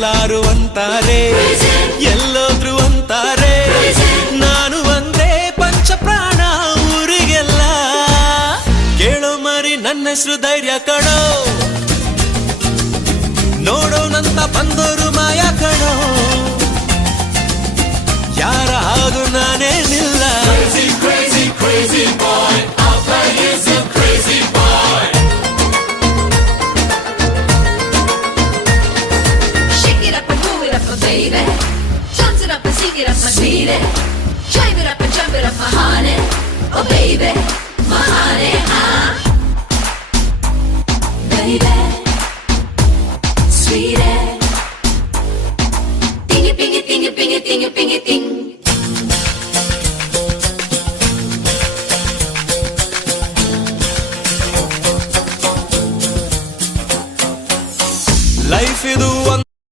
ಎಲ್ಲಾರು ಅಂತಾರೆ, ಎಲ್ಲೋದ್ರು ಅಂತಾರೆ, ನಾನು ಒಂದೇ ಪಂಚ ಪ್ರಾಣ ಊರಿಗೆಲ್ಲ. ಕೇಳೋ ಮರಿ ನನ್ನ ಹೆಸರು ಧೈರ್ಯ ಕಣೋ, ನೋಡೋನಂತ ಬಂದೋರು ಮಾಯ ಕಣೋ, ಯಾರ ಹಾಗು ನಾನೇನಿಲ್ಲ. Crazy, crazy boy, Alpha is a crazy boy. Shake it up and move it up, my baby. Dance it up and sing it up, my sweetie. Drive it up and jump it up, my honey. Oh baby, my honey, baby, sweetie. Ting it, ting it, ting it, ting it, ting it, ting it, ting.